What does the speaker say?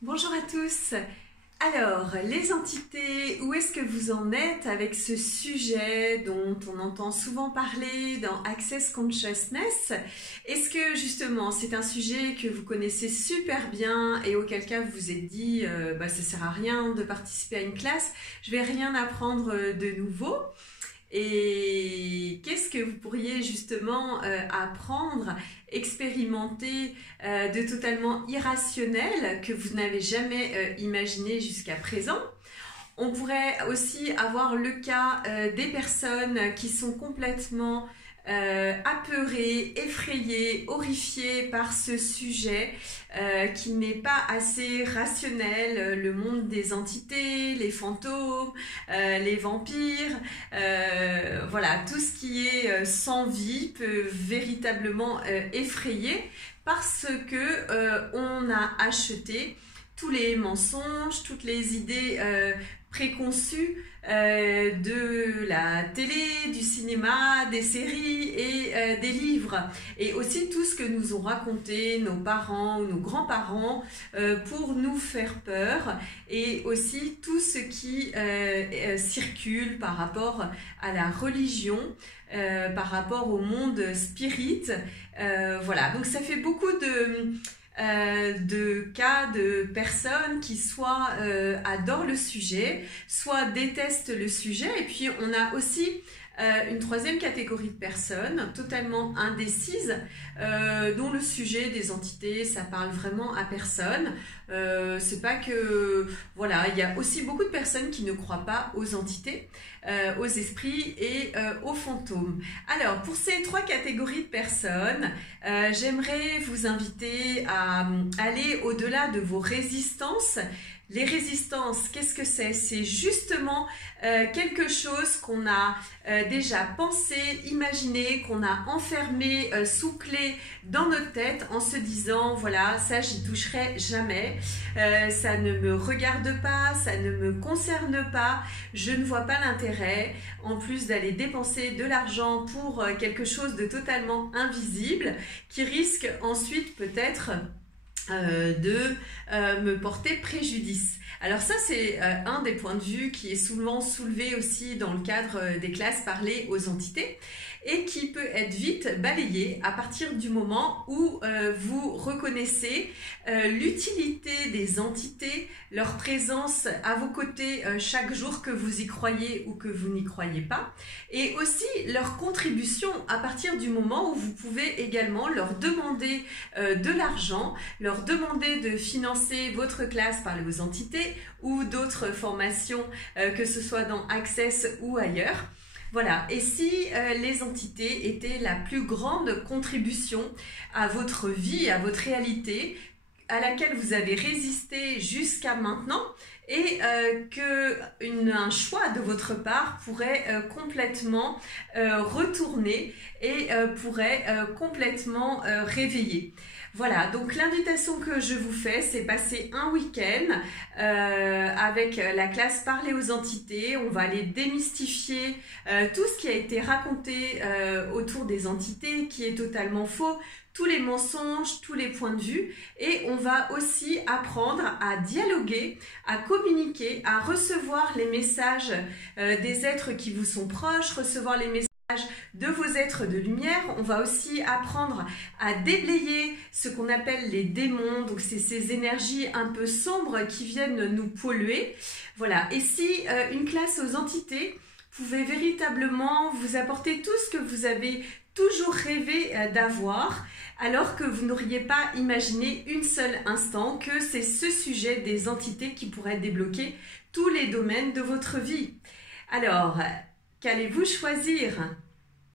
Bonjour à tous. Alors, les entités, où est-ce que vous en êtes avec ce sujet dont on entend souvent parler dans Access Consciousness? Est-ce que justement c'est un sujet que vous connaissez super bien et auquel cas vous vous êtes dit ça sert à rien de participer à une classe, je vais rien apprendre de nouveau? Et qu'est-ce que vous pourriez justement apprendre, expérimenter de totalement irrationnel que vous n'avez jamais imaginé jusqu'à présent? On pourrait aussi avoir le cas des personnes qui sont complètement apeurées, effrayées, horrifiées par ce sujet qui n'est pas assez rationnel, le monde des entités, les fantômes, les vampires, voilà, tout ce qui est sans vie peut véritablement effrayer parce que on a acheté tous les mensonges, toutes les idées préconçues de la télé, du cinéma, des séries et des livres. Et aussi tout ce que nous ont raconté nos parents ou nos grands-parents pour nous faire peur. Et aussi tout ce qui circule par rapport à la religion, par rapport au monde spirit. Voilà, donc ça fait beaucoup de cas de personnes qui soit adorent le sujet, soit détestent le sujet. Et puis on a aussi une troisième catégorie de personnes totalement indécises dont le sujet des entités ça parle vraiment à personne. C'est pas que voilà, il y a aussi beaucoup de personnes qui ne croient pas aux entités, aux esprits et aux fantômes. Alors pour ces trois catégories de personnes, j'aimerais vous inviter à aller au-delà de vos résistances. Les résistances, qu'est-ce que c'est? C'est justement quelque chose qu'on a déjà pensé, imaginé, qu'on a enfermé sous clé dans notre tête en se disant voilà, ça j'y toucherai jamais, ça ne me regarde pas, ça ne me concerne pas, je ne vois pas l'intérêt en plus d'aller dépenser de l'argent pour quelque chose de totalement invisible qui risque ensuite peut-être de me porter préjudice. Alors ça c'est un des points de vue qui est souvent soulevé aussi dans le cadre des classes parlées aux entités et qui peut être vite balayé à partir du moment où vous reconnaissez l'utilité des entités, leur présence à vos côtés chaque jour que vous y croyez ou que vous n'y croyez pas, et aussi leur contribution à partir du moment où vous pouvez également leur demander de l'argent, leur demander de financer votre classe par les entités ou d'autres formations que ce soit dans Access ou ailleurs. Voilà, et si les entités étaient la plus grande contribution à votre vie, à votre réalité, à laquelle vous avez résisté jusqu'à maintenant, et qu'un choix de votre part pourrait complètement retourner et pourrait complètement réveiller. Voilà, donc l'invitation que je vous fais, c'est passer un week-end avec la classe Parler aux entités. On va aller démystifier tout ce qui a été raconté autour des entités, qui est totalement faux, tous les mensonges, tous les points de vue, et on va aussi apprendre à dialoguer, à communiquer, à recevoir les messages des êtres qui vous sont proches, recevoir les messages de vos êtres de lumière. On va aussi apprendre à déblayer ce qu'on appelle les démons, donc c'est ces énergies un peu sombres qui viennent nous polluer. Voilà, et si une classe aux entités pouvait véritablement vous apporter tout ce que vous avez toujours rêvé d'avoir, alors que vous n'auriez pas imaginé une seule instant que c'est ce sujet des entités qui pourrait débloquer tous les domaines de votre vie. Alors, qu'allez-vous choisir ?